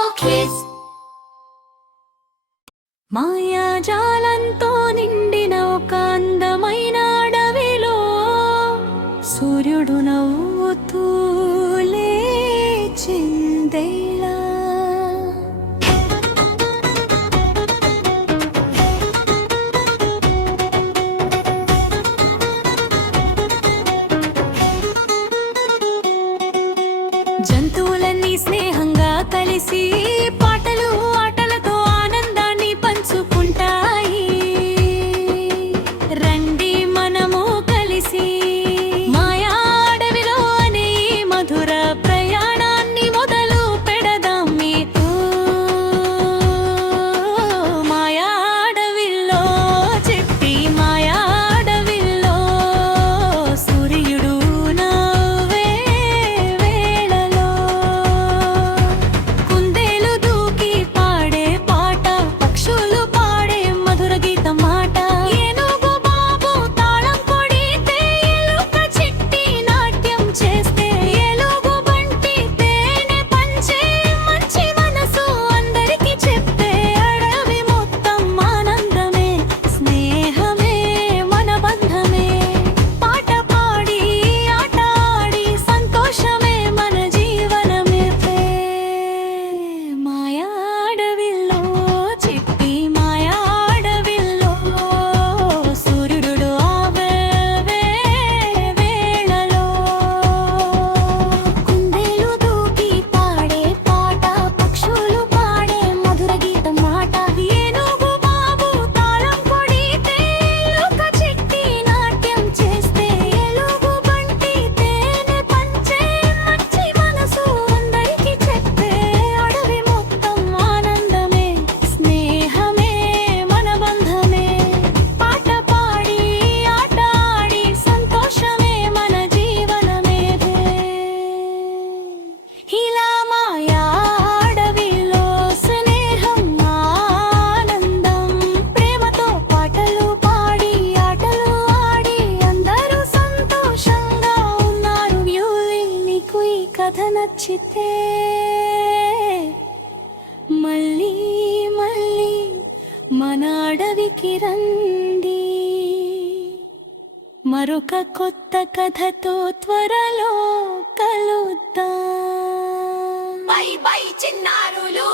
Little kids. మాయాజాలంతో నిండిన ఒక అందమైన అడవిలో సూర్యుడు నవ్వుతూ లేచిందేలా. జంతువులన్నీ స్నేహంగా కలిసి పాటలు ఆటలతో ఆనందాన్ని పంచుకుంటాయి. రండి మనము కలిసి మాయా అడవిలో అనే మధుర ప్రయాణాన్ని మొదలు పెడదాం. మీతో మాయా అడవిలో చెప్పి మాయా అడవిలో సూర్యుడు నవ్వే వేళలో కుందేలు దూకి పాడే పాట, పక్షులు పాడే మధుర గీతం మాట, ఏనుగు బాబు తాళం కొడితే ఎలుక చిట్టి నాట్యం చేస్తే, ఎలుగు బంటి తేనె పంచే మంచి మనసు అందరికీ చెప్పే, అడవి మొత్తం ఆనందమే స్నేహమే మన బంధమే. పాట పాడి ఆట ఆడి సంతోషమే మన జీవనమే. మాయా అడవిలో చిట్టి మాయా అడవిలో సూర్యుడు ఆవే వేళలో కుందేలు దూకి పాడే పాట, పక్షులు పాడే మధుర గీతం మాట, ఏనుగు బాబు తాళం కొడితే ఎలుక చిట్టి నాట్యం చేస్తే, ఎలుగు బంటి తేనె పంచే మంచి మనసు అందరికీ చెప్పే, అడవి మొత్తం ఆనందమే స్నేహమే మన బంధమే. పాట పాడి ఆట ఆడి సంతోషమే మన జీవనమే. ఇలా మాయా అడవిలో స్నేహం ఆనందం, ప్రేమతో పాటలు పాడి ఆటలు ఆడి అందరూ సంతోషంగా ఉన్నారు. నీకు ఈ కథ నచ్చితే మళ్ళీ మళ్ళీ మన అడవికి రండి. మరొక కొత్త కథతో త్వరలో కలుద్దాం. బై బై చిన్నారులు.